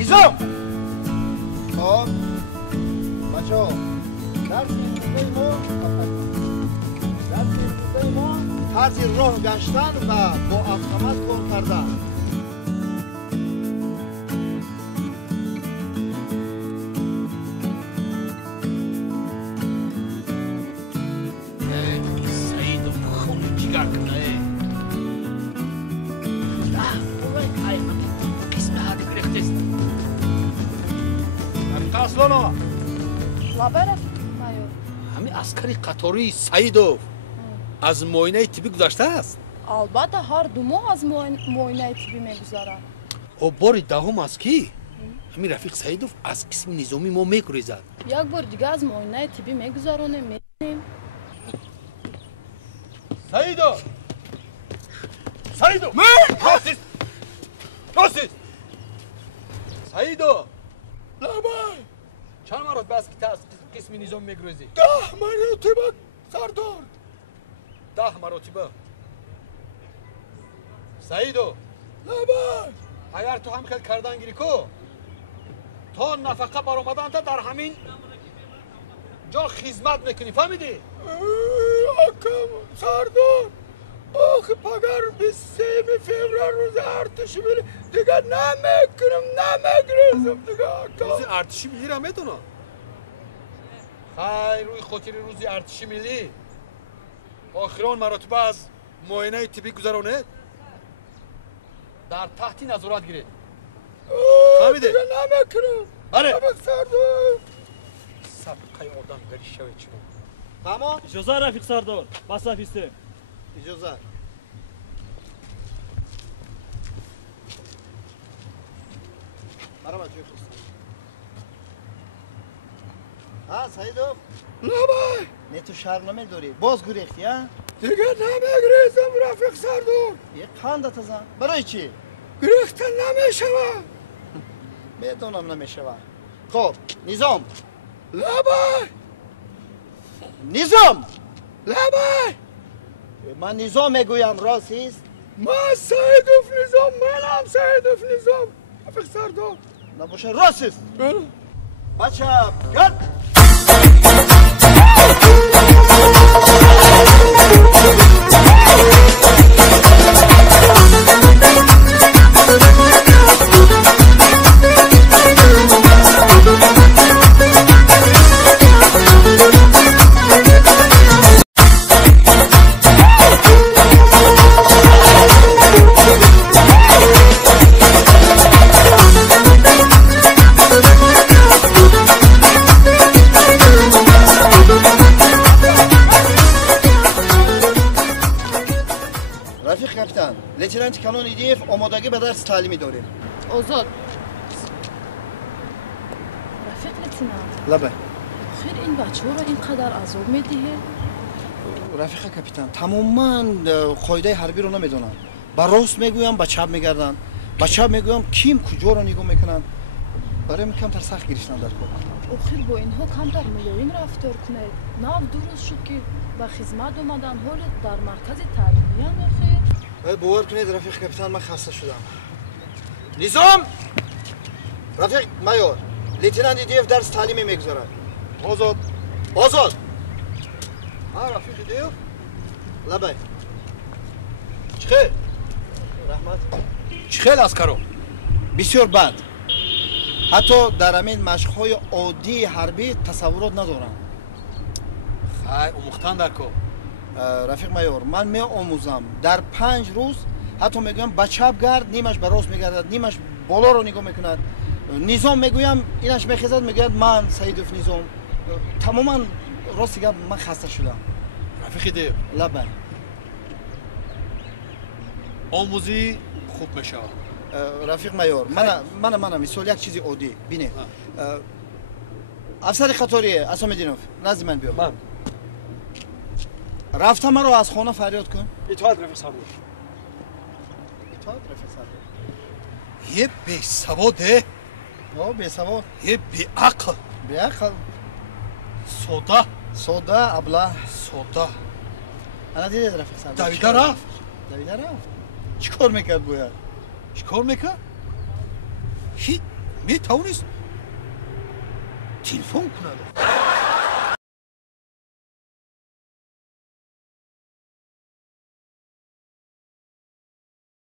نظام خب بچه ها درس امروزه ما طرز راه گشتن و با автомат کار کردن. همین عسکری قطاری سعیدوف از معاینه طبی گذشته است. البته هر دو ماه از معاینه طبی میگذرند. او بار دهم است کی؟ همین رفیق سعیدوف از قسم نظامی ما میگریزد. یک بار دیگه از معاینه طبی میگذرانیم میبینیم. سعیدوف سعیدوف راستیست سعیدوف لبای چند مرتبه است که از قسم نظام میگریزی؟ 10 مرتبه سردار. 10 مرتبه. سعیدو لبای اگر تو هم خیلی کردن گیری کو تا نفقه برآمدن تا در همین جا خدمت میکنی فهمیدی؟ اکم سردار آخه پگر 23 فوریه روز ارتشی میری دیگه نمیگریزم دیگه اکم. روز ارتشی ملی را میدونم. خیر روی خاطر روز ارتشی ملی آخران مراتب از معاینه طبی گذرانید در تحت نظارت گیرید. فهمیده؟ دیگه نمیکنم. آره سردار سبقه آدم بری شوید شما. تمام اجازه رفیق سردار بس رفیسته اجازه مرحبا جوی خوست ها سعیدوف لبای نه تو شرم نمیداری باز گریختی ها دیگه نمیگریزم رفیق سردار. یه قندت ازم برای چی؟ گریختن نمیشوه. میدونم نمیشه خب نظام لبای نظام لبای من نظام میگویم راستیست من سعیدوف نظام منم سعیدوف نظام رفیق سردار. نباشه راستیست بچه گرد لیتنانت کانون ایدیف آمادگی به درس تعلیمی داریم. آزاد رفیق لیتنانت لبه خیر این بچه ها را اینقدر عذاب میدهه؟ رفیق کاپیتان تماما قاعده حربی رو نمیدونن. با راست میگویم با چپ میگردن با چپ میگویم کیم کجا رو نگاه میکنن برای من کمتر سخت گرفتن در کار. آخر با اینها کمتر ملایم رفتار کنید. نه درست شد که به خدمت اومدن حال در مرکز تعلیمی هم آخر. باور کنید رفیق کاپیتان من خسته شدم. نظام رفیق مایور لیتنانت ایدیف درس تعلیمی میگذارد. آزاد آزاد ها رفیق ایدیف لبه چخیر رحمت چخیر عسکرو بسیار بد حتی در همین مشق‌های عادی حربی تصورات ندارم. خیر اومختن در کو رفیق مایور من می آموزم در 5 روز حتی میگویم به چپ گرد نیمش به راست میگردد نیمش بالا رو نگاه میکند. نظام میگویم اینش میخیزد میگوید من سعیدوف نظام تماما راستی گپ من خسته شدم. رفیق دیو لبه آموزی خوب میشه. رفیق مایور من مثال یک چیزی عادی بینه افسر قطاری اسامدینوف نزد من بیا. من رفتم مرا از خانه فریاد کن. اطاعت رفیق سردار. اطاعت رفیق سردار. یه بی سواده بی سواد یه بی عقل بی عقل سودا ابله سودا انا دیدید رفیق سردار دویده رفت چیکار میکرد باید چیکار میکرد؟ هیچ метавонист телефон кунад